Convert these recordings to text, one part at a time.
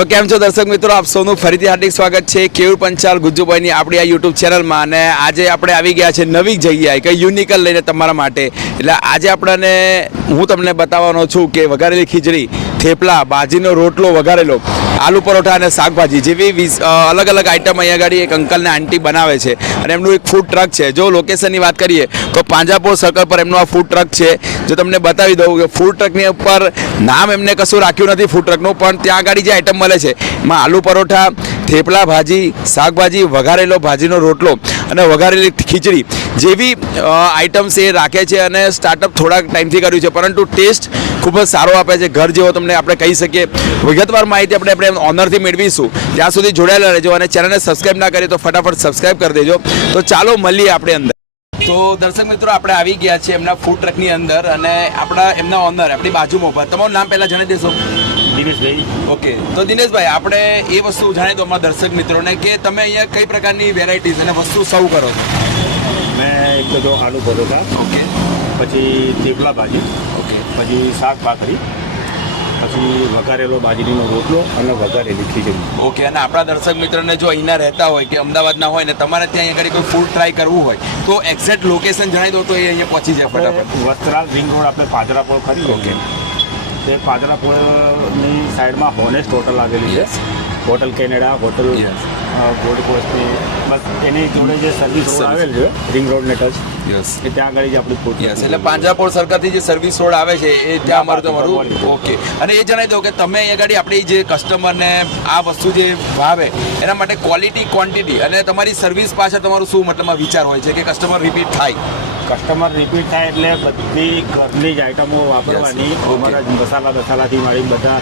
તો કેમ છો દર્શક મિત્રો, આપ સૌનું ફરીથી હાર્દિક સ્વાગત છે કેયુર પંચાલ ગુજ્જુભાઈની આપણી આ યુટ્યુબ ચેનલમાં. અને આજે આપણે આવી ગયા છે નવી જગ્યાએ, કંઈ યુનિકલ લઈને તમારા માટે. એટલે આજે આપણને હું તમને બતાવવાનો છું કે વઘારેલી ખીચડી, થેપલા, ભાજીનો રોટલો વઘારેલો, આલુ પરોઠા અને શાકભાજી જેવી અલગ અલગ આઈટમ અહીંયા આગળ એક અંકલ ને આંટી બનાવે છે. અને એમનું એક ફૂડ ટ્રક છે. જો લોકેશનની વાત કરીએ તો પાંજાપોર સર્કલ પર એમનું આ ફૂડ ટ્રક છે. જો તમને બતાવી દઉં કે ફૂડ ટ્રકની ઉપર નામ એમને કશું રાખ્યું નથી ફૂડ ટ્રકનું, પણ ત્યાં આગળ જે આઈટમ મળે છે એમાં આલુ પરોઠા, થેપલા, ભાજી, શાકભાજી, વઘારેલો ભાજીનો રોટલો અને વઘારેલી ખીચડી જેવી આઈટમ્સ એ રાખે છે. અને સ્ટાર્ટઅપ થોડાક ટાઈમથી કર્યું છે, પરંતુ ટેસ્ટ ખૂબ જ સારો આપે છે, ઘર જેવો તમને આપણે કહી શકીએ. વિગતવાર માહિતી આપણે ઓનરથી મેળવીશું. ત્યાં સુધી જોડાયેલા રહેજો અને ચેનલને સબસ્ક્રાઈબ ના કરીએ તો ફટાફટ સબસ્ક્રાઈબ કરી દેજો. તો ચાલો મળીએ આપણે અંદર. તો દર્શક મિત્રો, આપણે આવી ગયા છે એમના ફૂડ ટ્રકની અંદર અને એમના ઓનર આપણી બાજુમાં ઉભા. તમારું નામ પહેલાં જણાવી દેશો? દિનેશભાઈ. ઓકે, તો દિનેશભાઈ, આપણે એ વસ્તુ જણાવી દો અમારા દર્શક મિત્રોને કે તમે અહીંયા કઈ પ્રકારની વેરાયટીઝ અને વસ્તુ સર્વ કરો છો? મેં એક તો જો આલુ પરોઠા, ઓકે, પછી થેપલા ભાજી, ઓકે, પછી શાક ભાખરી, પછી વઘારેલો બાજરીનો રોટલો અને વઘારેલી ખીચડી. ઓકે. અને આપણા દર્શક મિત્રોને જો અહીંના રહેતા હોય કે અમદાવાદના હોય ને તમારે ત્યાં આગળ કોઈ ફૂડ ટ્રાય કરવું હોય તો એક્ઝેક્ટ લોકેશન જણાવી દો તો એ અહીંયા પહોંચી જાય ફટાફટ. વસ્ત્રાલ રિંગ રોડ આપણે પાજરાપોળ ખરી. ઓકે. તે પાજરાપોળની સાઈડમાં હોનેસ્ટ હોટલ આવેલી છે. હોટલ કેનેડા, હોટલ ગોલ્ડ કોસ્ટની, બસ એની જોડે જે સર્વિસ રોડ આવેલ છે રિંગ રોડને ટચ, યસ, એ ત્યાં આગળ જ આપણી ફૂડ. યસ. એટલે પાંજરાપોળ સરકારથી જે સર્વિસ રોડ આવે છે એ ત્યાં તમારું. ઓકે. અને એ જણાવી દો કે તમે અહીંયા આગળ આપણી જે કસ્ટમરને આ વસ્તુ જે ભાવે એના માટે ક્વોલિટી, ક્વોન્ટિટી અને તમારી સર્વિસ પાછળ તમારું શું મતલબમાં વિચાર હોય છે કે કસ્ટમર રિપીટ થાય? કસ્ટમર રિપીટ થાય એટલે બધી ઘરની જ આઈટમો વાપરવાની. અમારા મસાલાથી મારી બધા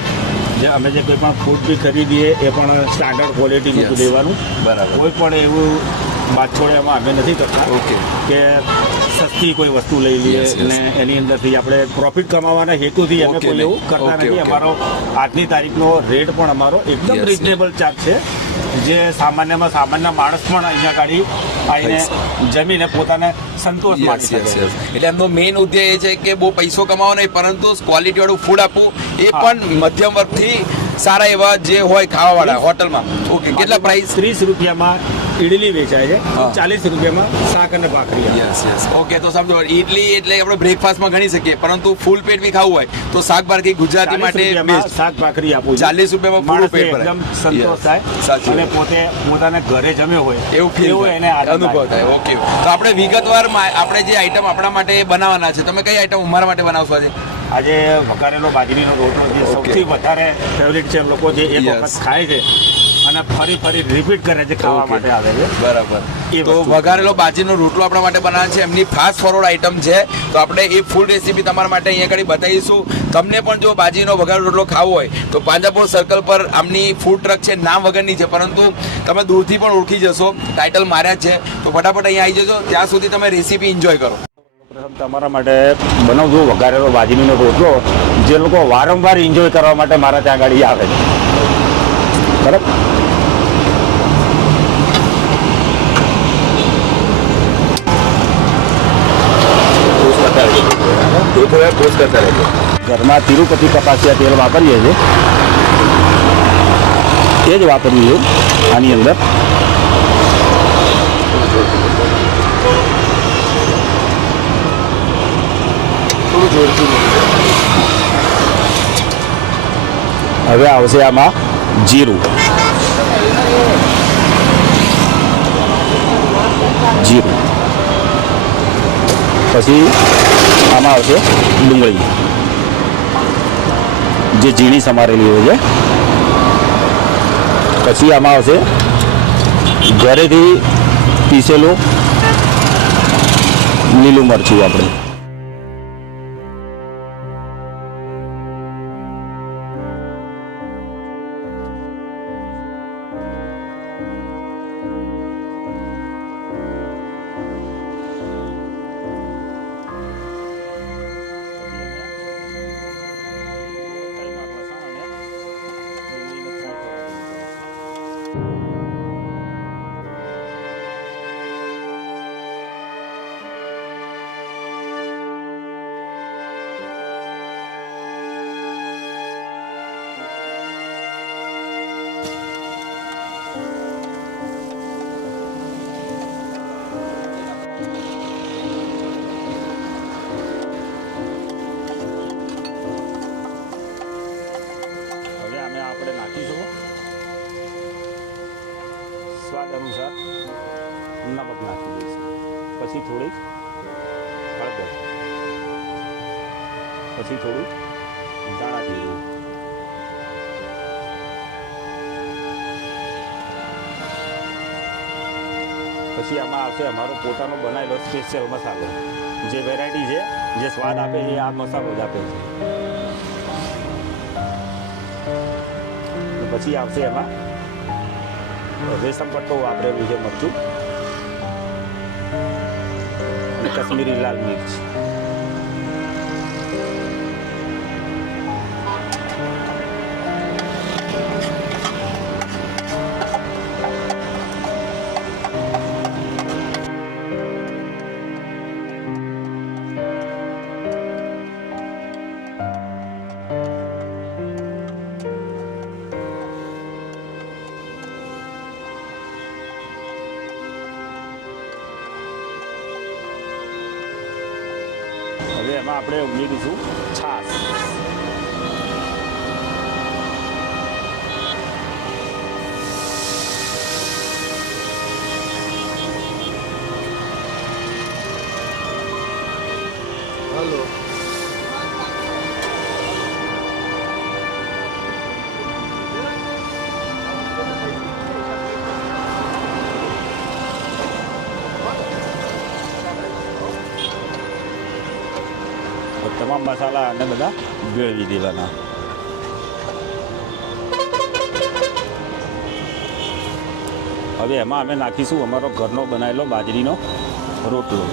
અમે જે કોઈ પણ ફૂડ બી ખરીદીએ એ પણ સ્ટાન્ડર્ડ ક્વોલિટીનું લેવાનું. બરાબર. કોઈ પણ એવું બાદછોડ્યામાં અમે નથી કરતા. ઓકે. કે સસ્તી કોઈ વસ્તુ લઈ લઈએ અને એની અંદરથી આપણે પ્રોફિટ કમાવાના હેતુથી અમે કોઈ એવું કરતા નથી. અમારો આજની તારીખનો રેટ પણ અમારો એકદમ રિઝનેબલ ચાર્જ છે, જે સામાન્યમાં સામાન્ય માણસ પણ અહીંયા ગાડી આવીને જમીને પોતાને સંતોષ માણી શકે. એટલે એમનો મેઇન ઉદ્દેશ એ છે કે બહુ પૈસો કમાવો નહીં, પરંતુ ક્વોલિટી વાળું ફૂડ આપવું, એ પણ મધ્યમ વર્ગથી સારા એવા જે હોય ખાવાવાળા હોટલમાં. ઓકે. કેટલા પ્રાઇસ? 30 રૂપિયામાં ઇડલી વેચાય છે, 40 રૂપિયામાં શાક અને ભાખરી. Yes, yes. ઓકે. તો સમજો, ઇડલી એટલે આપણે બ્રેકફાસ્ટમાં ગણી શકીએ, પરંતુ ફૂલ પેટ બી ખાવું હોય તો શાક ભાખરી ગુજરાતી માટે બેસ્ટ. શાક ભાખરી આપું 40 રૂપિયામાં પૂરું પેટ ભરાય, એકદમ સંતોષ થાય અને પોતાને ઘરે જમ્યો હોય એવું ફીલ એને અનુભવ થાય. ઓકે. તો આપણે વિગતવાર આપણે જે આઈટમ આપણા માટે બનાવવાના છે, તમે કઈ આઈટમ અમારા માટે બનાવશો આજે? આજે વઘારેલો બાજરીનો રોટલો જે સૌથી વધારે ફેવરિટ છે, લોકો જે એક વખત ખાય છે અને ફરી રિપીટ કરે છે, ખાવા માટે આવે છે. બરાબર. તો વઘારેલો બાજરીનો રોટલો આપણા માટે બનાવે છે, એમની ફાસ્ટ ફોરવર્ડ આઈટમ છે. તો આપણે એ ફૂલ રેસીપી તમારા માટે અહીંયા આગળ બતાવીશું. તમને પણ જો બાજરીનો વઘારેલો રોટલો ખાવો હોય તો પાંજાપોર સર્કલ પર આમની ફૂડ ટ્રક છે, નામ વગરની છે, પરંતુ તમે દૂરથી પણ ઓળખી જશો, ટાઇટલ માર્યા જ છે. તો ફટાફટ અહીંયા આવી જજો, ત્યાં સુધી તમે રેસીપી એન્જોય કરો. તમારા માટે બનાવજો વઘારેલો બાજરીનો રોટલો, જે લોકો વારંવાર એન્જોય કરવા માટે મારા ત્યાં ગાડી આવે છે. બરાબર. ઘરમાં તિરુપતિ કપાસિયા તેલ વાપરીએ છીએ, એ જ વાપરીએ આની અંદર. હવે આવશે આમાં જીરું, પછી આમાં આવશે ડુંગળી, જે ઝીણી સમારેલી હોય છે. પછી આમાં આવશે ઘરેથી પીસેલું લીલું મરચું. આપણે સ્વાદ અનુસાર નમક નાખી દઈશું, પછી થોડીક હળદર, પછી થોડુંક ધાણા જીરું, પછી આમાં આવશે અમારો પોતાનો બનાવેલો સ્પેશિયલ મસાલો, જે વેરાયટી છે, જે સ્વાદ આપે એ આ મસાલો જ આપે છે. પછી આવશે એમાં રેશમ પટ્ટો વાપરેલું છે મરચું અને કશ્મીરી લાલ મિર્ચ. હવે એમાં આપણે ઉમેરીશું છાશ. હલો તમામ મસાલા અને બધા ભેળવી દેવાના. હવે એમાં અમે નાખીશું અમારો ઘરનો બનાવેલો બાજરીનો રોટલો.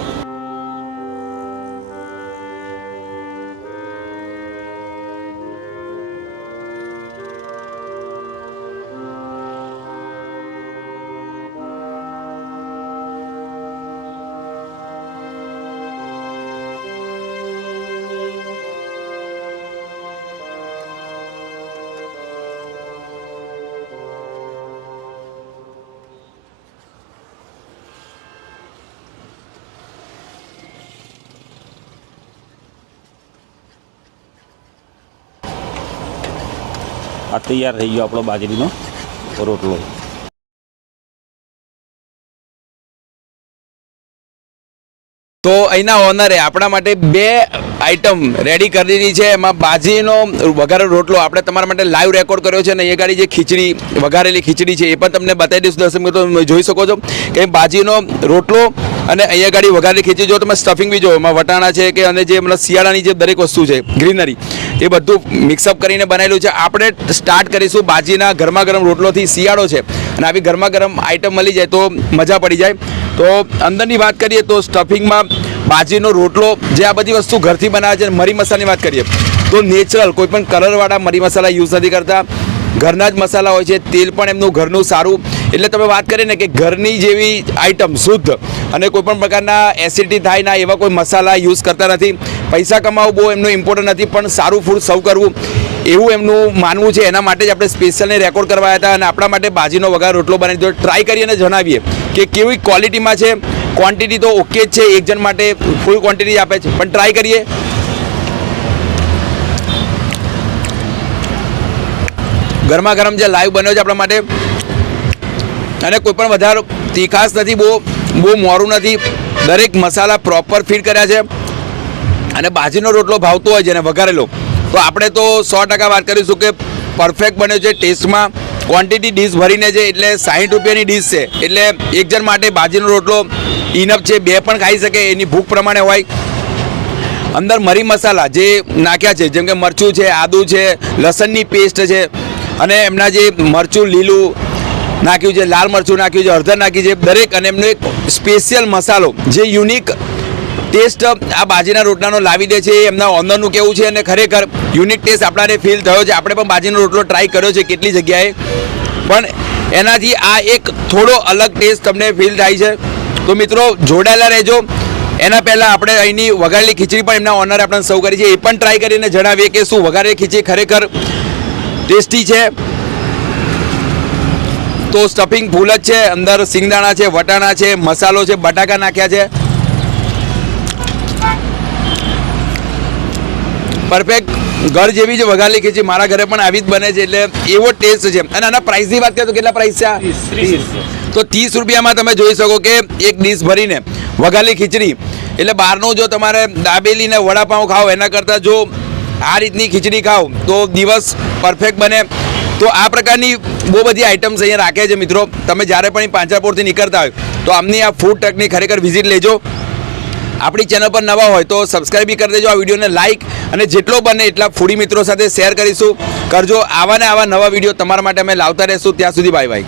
આ તૈયાર થઈ ગયો આપણો બાજરીનો રોટલો. તો અહીંના ઓનરે આપણા માટે બે આઈટમ રેડી કરી દીધી છે. એમાં બાજરીનો વઘારેલો રોટલો આપણે તમારા માટે લાઈવ રેકોર્ડ કર્યો છે, અને એ ગાડી જે ખીચડી વઘારેલી ખીચડી છે એ પણ તમને બતાવી દઈશું. દર્શક મિત્રો તમે જોઈ શકો છો કે બાજરીનો રોટલો અને અહીંયા ગાડી વઘારેલી ખીચડી જો તમે સ્ટફિંગ બી જો એમાં વટાણા છે કે અને જે મતલબ શિયાળાની જે દરેક વસ્તુ છે ગ્રીનરી એ બધું મિક્સઅપ કરીને બનાવેલું છે. આપણે સ્ટાર્ટ કરીશું બાજરીના ગરમા ગરમ રોટલોથી. શિયાળો છે અને આવી ગરમા ગરમ આઈટમ મળી જાય તો મજા પડી જાય. તો અંદરની વાત કરીએ તો સ્ટફિંગમાં બાજરીનો રોટલો જે આ બધી વસ્તુ ઘરથી બનાવે છે. મરી મસાલાની વાત કરીએ તો નેચરલ કોઈ પણ કલરવાળા મરી મસાલા યુઝ નથી કરતા, ઘરના જ મસાલા હોય છે. તેલ પણ એમનું ઘરનું સારું. એટલે તમે વાત કરીએ ને કે ઘરની જેવી આઈટમ શુદ્ધ અને કોઈ પણ પ્રકારના એસિડિટી થાય ના એવા કોઈ મસાલા યુઝ કરતા નથી. પૈસા કમાવવું બહુ એમનું ઇમ્પોર્ટન્ટ નથી, પણ સારું ફૂડ સર્વ કરવું એવું એમનું માનવું છે. એના માટે જ આપણે સ્પેશિયલને રેકોર્ડ કરવા આવ્યા હતા અને આપણા માટે બાજરીનો વઘાર રોટલો બનાવી દીધો. ટ્રાય કરીને જણાવીએ કે કેવી ક્વોલિટીમાં છે. ક્વોન્ટિટી તો ઓકે જ છે, એક જણ માટે ફૂલ ક્વોન્ટિટી આપે છે, પણ ટ્રાય કરીએ. ગરમા ગરમ જે લાઈવ બન્યો છે આપણા માટે, અને કોઈ પણ વધારે તીખાશ નથી, બહુ મોરું નથી. દરેક મસાલા પ્રોપર ફિટ કર્યા છે. અને બાજરીનો રોટલો ભાવતો હોય છે ને વઘારેલો, તો આપણે તો 100% વાત કરીશું કે પરફેક્ટ બન્યો છે ટેસ્ટમાં. ક્વોન્ટિટી ડીશ ભરીને છે એટલે 60 રૂપિયાની ડીશ છે, એટલે એક જણ માટે બાજરીનો રોટલો ઇનફ છે. બે પણ ખાઈ શકે, એની ભૂખ પ્રમાણે હોય. અંદર મરી મસાલા જે નાખ્યા છે જેમ કે મરચું છે, આદુ છે, લસણની પેસ્ટ છે, અને એમના જે મરચું લીલું નાખ્યું છે, લાલ મરચું નાખ્યું છે, હળદર નાખી છે દરેક, અને એમનો એક સ્પેશિયલ મસાલો જે યુનિક ટેસ્ટ આ બાજરીના રોટલાનો લાવી દે છે. એમના ઓનરનું કેવું છે અને ખરેખર યુનિક ટેસ્ટ આપણાને ફીલ થયો છે. આપણે પણ બાજરીનો રોટલો ટ્રાય કર્યો છે કેટલી જગ્યાએ, પણ એનાથી આ એક થોડો અલગ ટેસ્ટ તમને ફીલ થાય છે. તો મિત્રો જોડાયેલા રહેજો. એના પહેલાં આપણે અહીંની વઘારેલી ખીચડી પણ એમના ઓનરે આપણને સર્વ કરી છે, એ પણ ટ્રાય કરીને જણાવીએ કે શું વઘારેલી ખીચડી ખરેખર ટેસ્ટી છે. તો સ્ટફિંગ ફૂલ જ છે, અંદર સિંગદાણા છે, વટાણા છે, મસાલો છે, બટાકા નાખ્યા છે. પરફેક્ટ ઘર જેવી જ વઘારેલી ખીચડી મારા ઘરે પણ આવી જ બને છે, એટલે એવો ટેસ્ટ છે. અને આના પ્રાઇસની વાત કરીએ તો કેટલા પ્રાઇસ છે? 30 તો 30 રૂપિયામાં તમે જોઈ શકો કે એક ડીશ ભરીને વઘારેલી ખીચડી, એટલે બહારનું જો તમારે દાબેલી ને વડાપાઉં ખાઓ એના કરતાં જો આ રીતની ખીચડી ખાઓ તો દિવસ પરફેક્ટ બને. તો આ પ્રકારની બહુ બધી આઇટમ્સ અહીંયા રાખે છે મિત્રો. તમે જ્યારે પણ પાંજરાપોળથી નીકળતા હોય તો આમની આ ફૂડ ટ્રકની ખરેખર વિઝિટ લેજો. આપણી ચેનલ પર નવા હોય તો સબસ્ક્રાઈબ બી કરી દેજો, આ વિડીયોને લાઇક અને જેટલો બને એટલા ફૂડી મિત્રો સાથે શેર કરજો. આવા ને આવા નવા વિડીયો તમારા માટે અમે લાવતા રહીશું. ત્યાં સુધી બાય બાય.